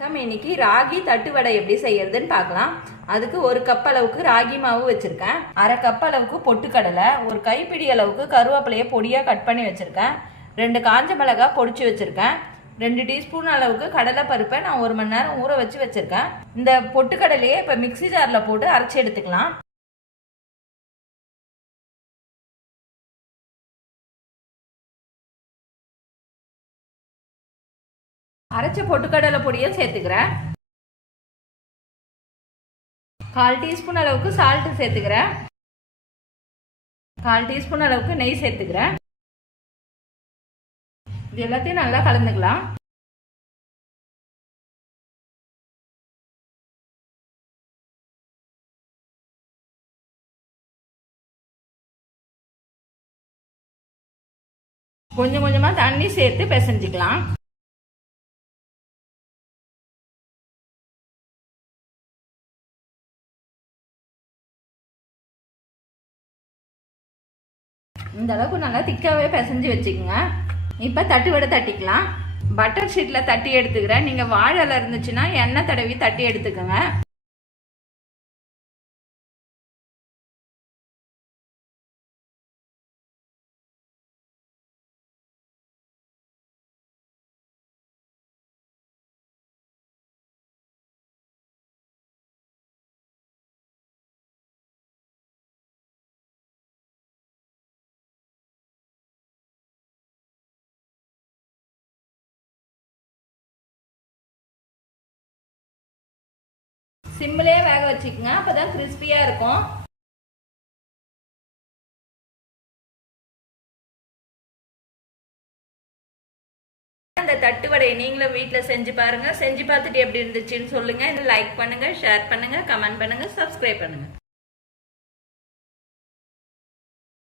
வணக்கம். இன்னைக்கு ராகி தட்டு வடை எப்படி செய்யறதுன்னு பார்க்கலாம். அதுக்கு 1 கப் அளவுக்கு ராகி மாவு வச்சிருக்கேன். 1/2 கப் அளவுக்கு பொட்டுக்கடலை, 1 கைப்பிடி அளவுக்கு கருவேப்பிலையை பொடியா கட் பண்ணி வச்சிருக்கேன். 2 காஞ்ச மிளகாய் பொடிச்சு வச்சிருக்கேன். 2 டீஸ்பூன் அளவுக்கு கடலை பருப்பை நான் 1 மணி நேரம் ஊற வச்சு வச்சிருக்கேன். இந்த பொட்டுக்கடலையே இப்ப மிக்சி ஜார்ல போட்டு அரைச்சி எடுத்துக்கலாம். அரைச்ச பொட்டுக்கடலை பொடியை சேர்த்துக்கிறேன். 1/4 டீஸ்பூன் அளவுக்கு சால்ட் சேர்த்துக்கிறேன். 1/4 டீஸ்பூன் அளவுக்கு நெய் சேர்த்துக்கிறேன். இது எல்லாத்தையும் நல்லா கலந்துக்கலாம். கொஞ்சம் கொஞ்சமா தண்ணி சேர்த்து பிசைஞ்சுக்கலாம். இந்த அளவுக்கு நல்லா திக்காவே பிசைஞ்சு வச்சுக்கோங்க. இப்போ தட்டு வடை தட்டிக்கலாம். பட்டர் ஷீட்டில் தட்டி எடுத்துக்கிறேன். நீங்கள் வாழை இலை இருந்துச்சுன்னா எண்ணெய் தடவி தட்டி எடுத்துக்கோங்க. சிம்மிலே வேக வச்சுக்கோங்க. அப்பதான் கிறிஸ்பியா இருக்கும். அந்த தட்டு வடையை நீங்களும் வீட்டில் செஞ்சு பாருங்க. செஞ்சு பார்த்துட்டு எப்படி இருந்துச்சுன்னு சொல்லுங்க. லைக் பண்ணுங்க, ஷேர் பண்ணுங்க, கமெண்ட் பண்ணுங்க, சப்ஸ்கிரைப் பண்ணுங்க.